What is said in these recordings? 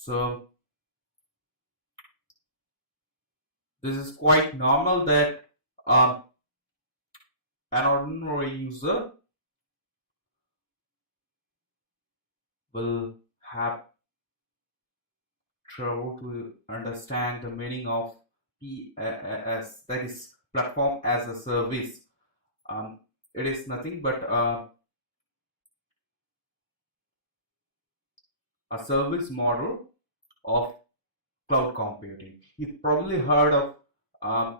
So this is quite normal that um, an ordinary user will have trouble to understand the meaning of PaaS, that is platform as a service. Um, it is nothing but a service model of cloud computing. You've probably heard of um,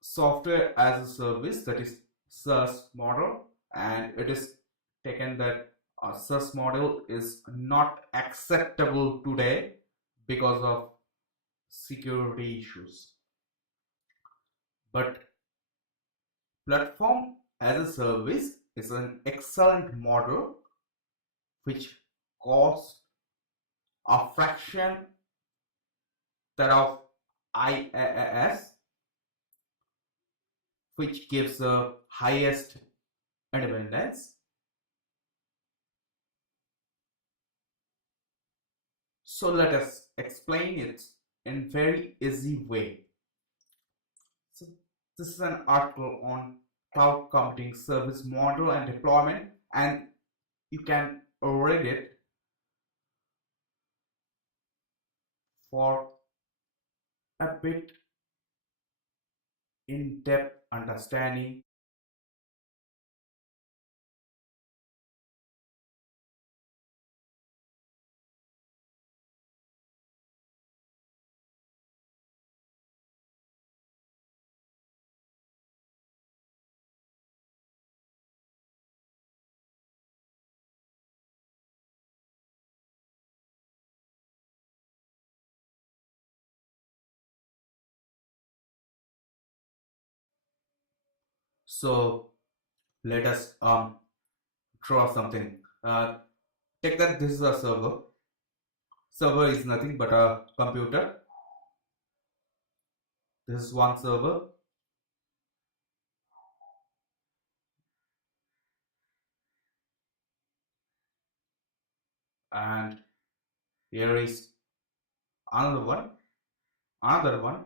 software as a service, that is SaaS model, and it is taken that a SaaS model is not acceptable today because of security issues. But platform as a service is an excellent model which costs a fraction that of IaaS, which gives the highest independence. So let us explain it in very easy way. So this is an article on cloud computing service model and deployment, and you can read it for a bit in-depth understanding. So let us draw something. Take that this is a server. Server is nothing but a computer. This is one server, and here is another one, another one.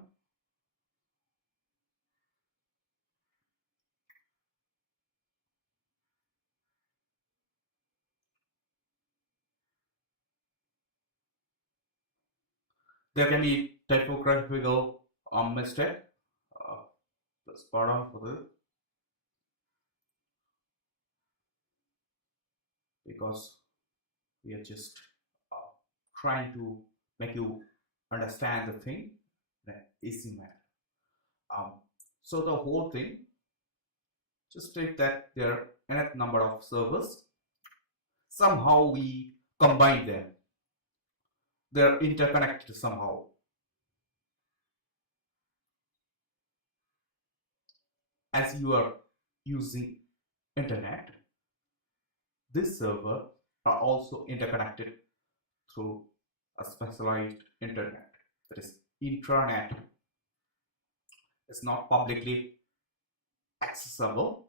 There can be typographical mistake. Uh, that's part of it because we are just uh, trying to make you understand the thing in an easy manner. Um, so the whole thing, just take that there are enough number of servers. Somehow we combine them. They're interconnected somehow. As you are using internet, this server are also interconnected through a specialized internet, that is intranet. It's not publicly accessible.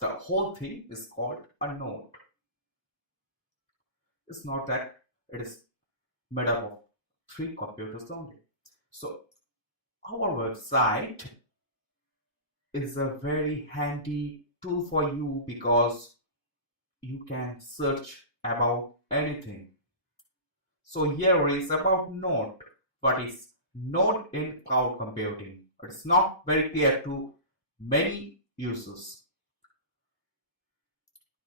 The whole thing is called a node. It's not that it is made up of 3 computers only. So our website is a very handy tool for you because you can search about anything. So here is about node. What is node in cloud computing? It's not very clear to many users.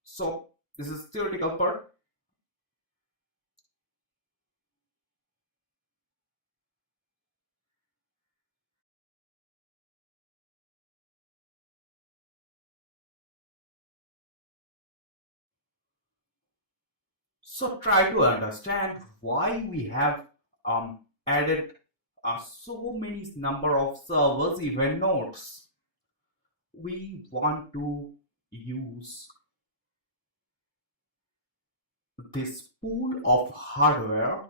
So this is theoretical part. So try to understand why we have added so many number of servers, even nodes. We want to use this pool of hardware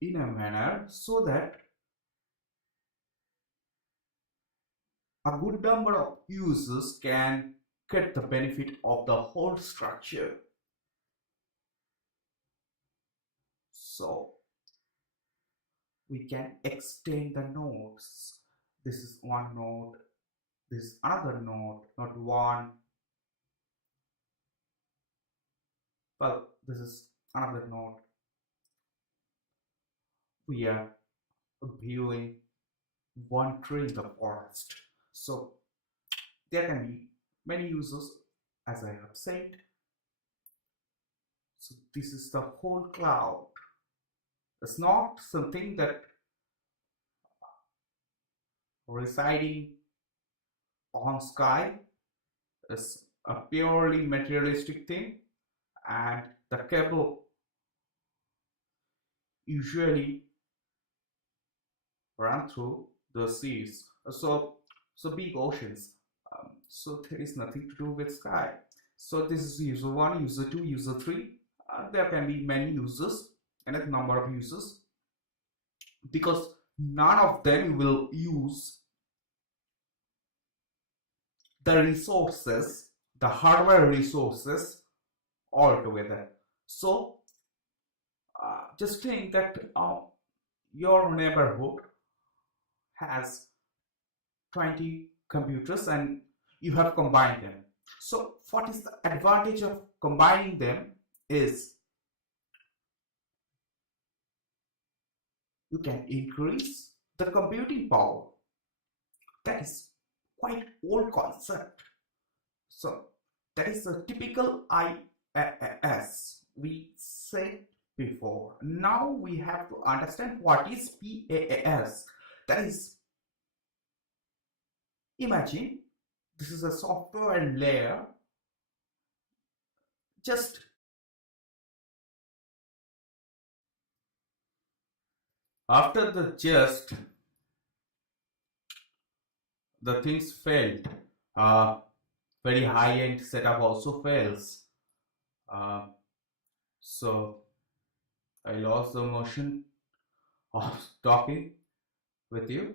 in a manner so that a good number of users can get the benefit of the whole structure. So we can extend the nodes. This is one node, this is another node 1. Well, this is another node. We are viewing one tree in the forest. So there can be many users, as I have said. So this is the whole cloud. It's not something that residing on sky. Is a purely materialistic thing, and the cable usually run through the seas. So big oceans. So there is nothing to do with sky. So this is user 1, user 2, user 3. There can be many users and a number of users, because none of them will use the resources, the hardware resources altogether. So just think that your neighborhood has 20 computers and you have combined them. So what is the advantage of combining them is you can increase the computing power. That is quite old concept. So that is a typical IaaS we said before. Now we have to understand what is PaaS. That is, imagine this is a software layer. Just after the things failed, very high-end setup also fails. So I lost the motion of talking with you.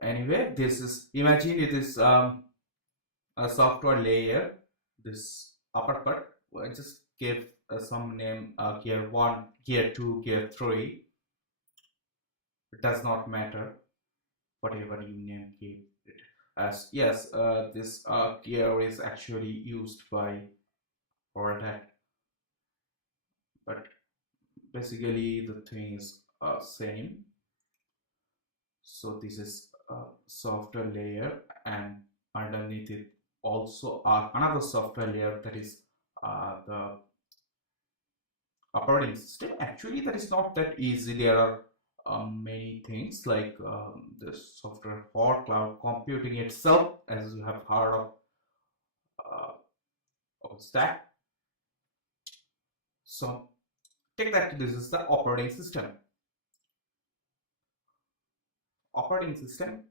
Anyway, this is, imagine it is a software layer, this uppercut. I just give some name, gear 1, gear 2, gear 3. It does not matter, whatever you name it as. Yes, this gear is actually used by for that, but basically the thing is same. So this is a software layer, and underneath it also another software layer, that is the operating system. Actually, that is not that easy. There are many things like the software for cloud computing itself, as you have heard of stack. So take that this is the operating system. Operating system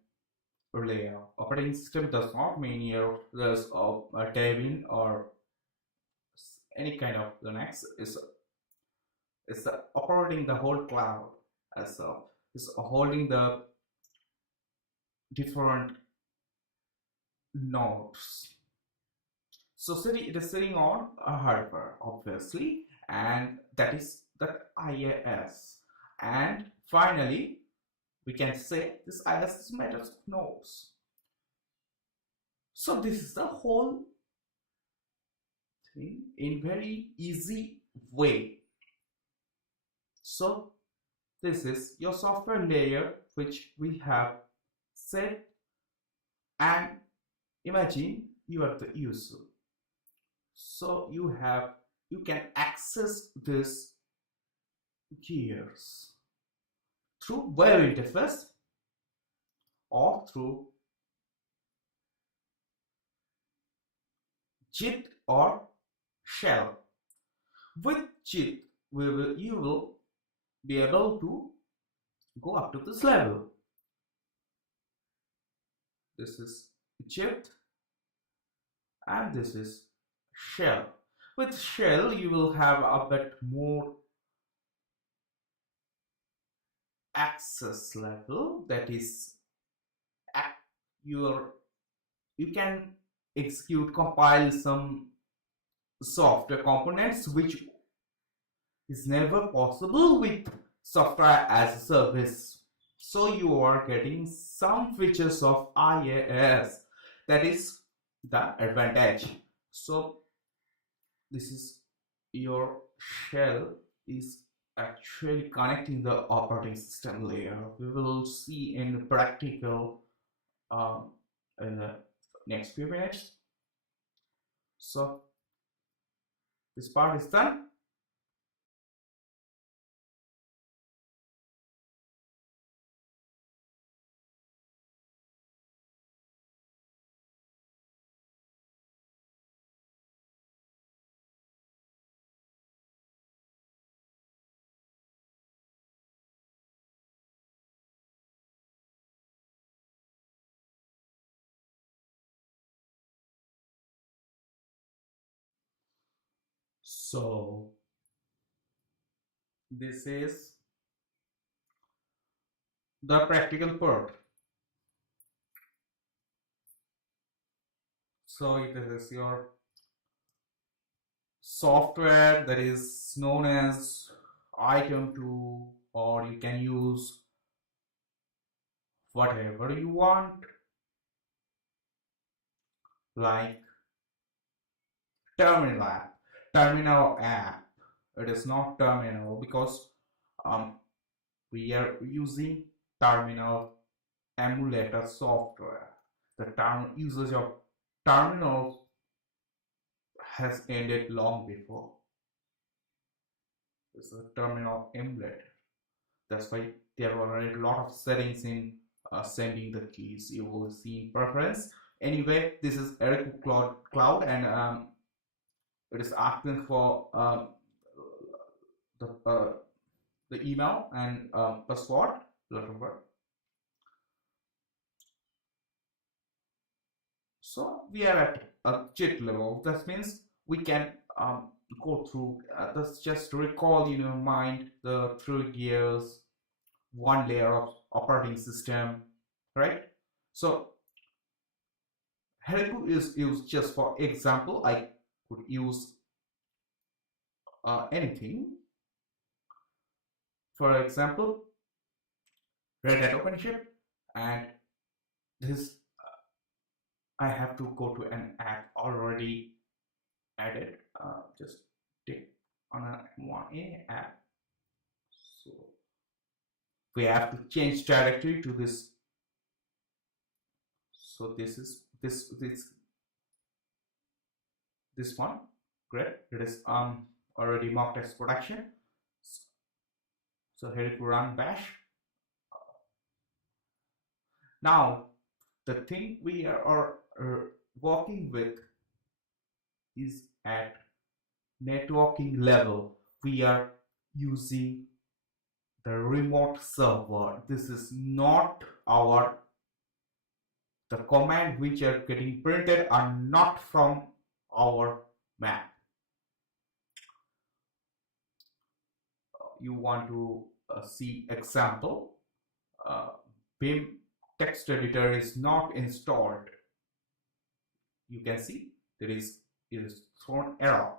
layer. Operating system does not mean here there's a Debian or any kind of Linux. It's operating the whole cloud as is holding the different nodes. So it is sitting on a hardware, obviously, and that is the IaaS. And finally, we can say this IaaS is made of nodes. So this is the whole thing in very easy way. So this is your software layer which we have set, and imagine you are the user. So you can access this gears through web interface or through JIT or shell. With JIT, you will be able to go up to this level. This is JIT and this is shell. With shell, you will have a bit more access level, that is you can compile some software components which is never possible with software as a service. So you are getting some features of IaaS. That is the advantage. So this is your shell is actually connecting the operating system layer. We will see in practical um, in the next few minutes. So this part is done. So this is the practical part. So this is your software that is known as item 2, or you can use whatever you want, like terminal app. It is not terminal because um, we are using terminal emulator software. The term usage of terminal has ended long before. It's a terminal emulator. That's why there are already a lot of settings in sending the keys. You will see in preference. Anyway, this is Eric Cloud, and it is asking for the the email and password. So we are at a JIT level. That means we can go through. Let's just recall in your mind the 3 gears, one layer of operating system, right? So Heroku is used just for example. I could use anything. For example, Red Hat OpenShift, and this I have to go to an app already added. Just take on a 1A app. So we have to change directory to this. So this is this one. Great. It is already marked as production. So here to run bash. Now the thing we are working with is at networking level. We are using the remote server. This is not our the command which are getting printed are not from our map. You want to see example. BIM text editor is not installed. You can see there is thrown error.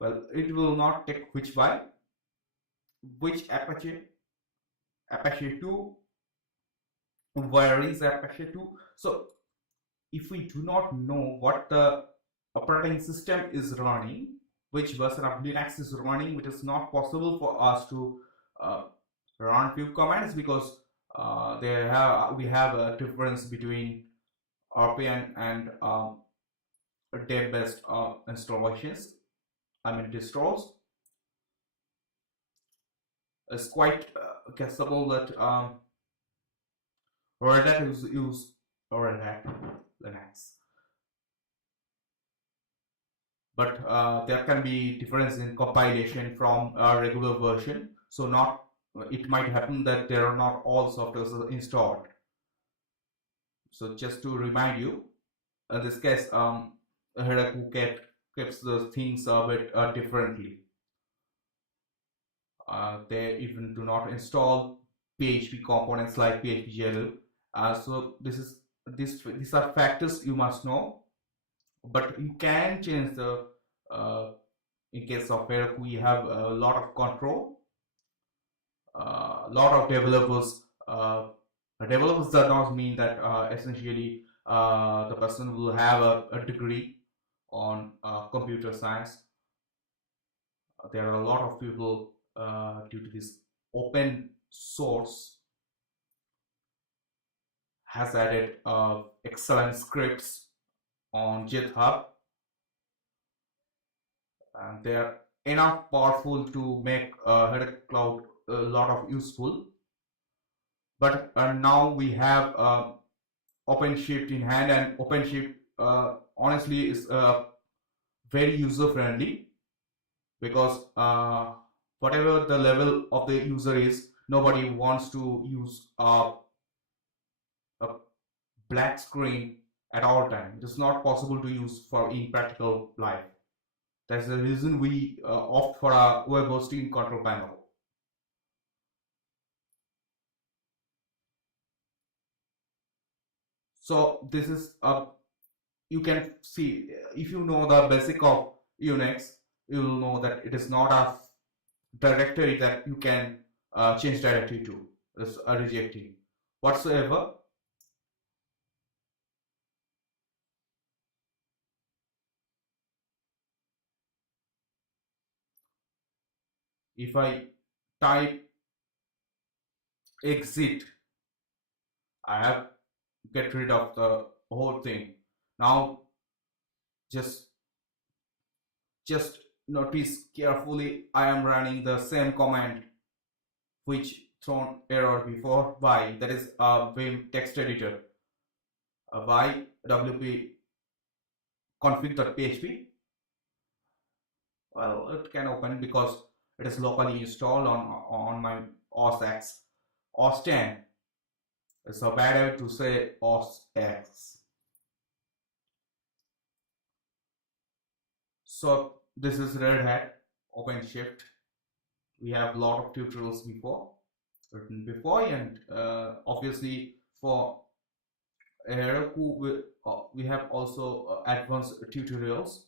Well, it will not take which file, which Apache 2, where is Apache 2. So if we do not know what the operating system is running, which version of Linux is running, it is not possible for us to run few commands because we have a difference between RPM and dev-based installations. I mean distros. It's quite guessable that Red Hat use Red Hat Linux, but there can be difference in compilation from a regular version. So not it might happen that there are not all softwares installed. So just to remind you, in this case, Heroku keeps the things a bit differently. They even do not install PHP components like PHP so these are factors you must know, but you can change the In case of Heroku, we have a lot of control. A lot of developers. Developers does not mean that essentially the person will have a degree on computer science. There are a lot of people due to this open source has added excellent scripts on GitHub, and they are enough powerful to make Heroku Cloud a lot of useful. But now we have OpenShift in hand, and OpenShift honestly is very user friendly, because whatever the level of the user is, nobody wants to use a black screen at all time. It is not possible to use for in practical life. That's the reason we opt for a web hosting control panel. So this is you can see, if you know the basic of Unix, you will know that it is not a directory that you can change directory to. It's a rejecting whatsoever. If I type exit, I have get rid of the whole thing. Now just notice carefully, I am running the same command which thrown error before. Why? That is a Vim text editor. Why? wp config.php. Well, it can open because it is locally installed on my OS X, OS 10. It's a bad way to say OS X. So this is Red Hat OpenShift. We have a lot of tutorials written before, and obviously for Heroku we have also advanced tutorials,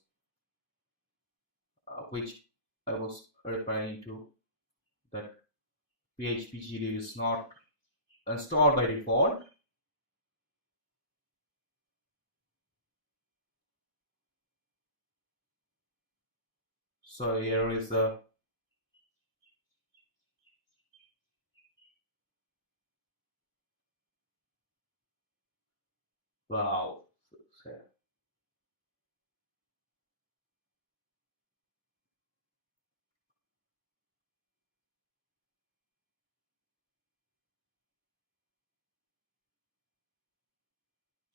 which I was referring to, that PHP GLib is not installed by default. So here is the wow.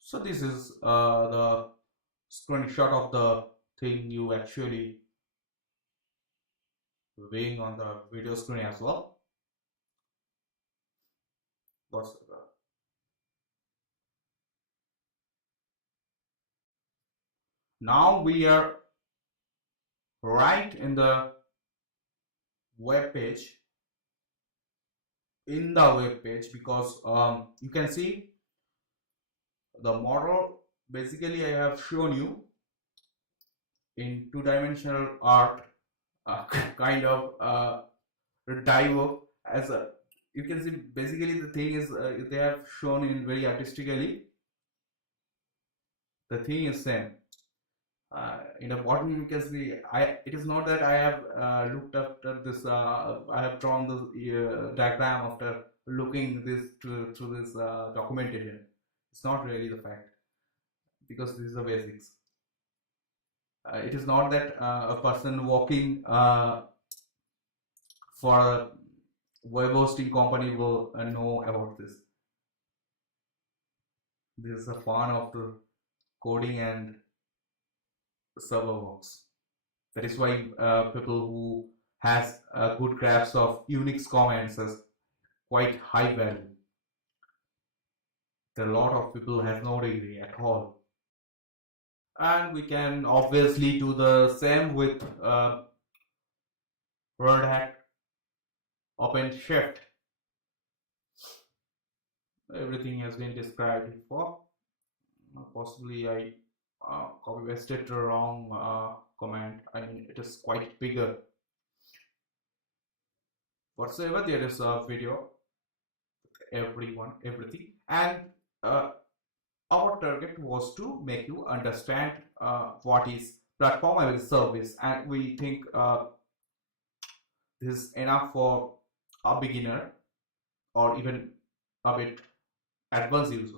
So this is the screenshot of the thing you actually viewing on the video screen as well. What's now we are right in the web page, because you can see the model. Basically, I have shown you in two-dimensional art, kind of dive as a, you can see basically the thing is they have shown in very artistically. The thing is same. In the bottom you can see, it is not that I have looked after this, I have drawn the diagram after looking this through this documentation. It's not really the fact, because this is the basics. It is not that a person walking for a web hosting company will know about this. This is a fun of the coding and server works. That is why people who has a good grasp of Unix commands has quite high value. There are a lot of people has no degree at all. And we can obviously do the same with Red Hat OpenShift. Everything has been described before. Possibly I copy pasted the wrong comment. I mean, it is quite bigger. Whatsoever there is a video, everyone, everything, and uh, our target was to make you understand what is platform as a service, and we think this is enough for a beginner or even a bit advanced user.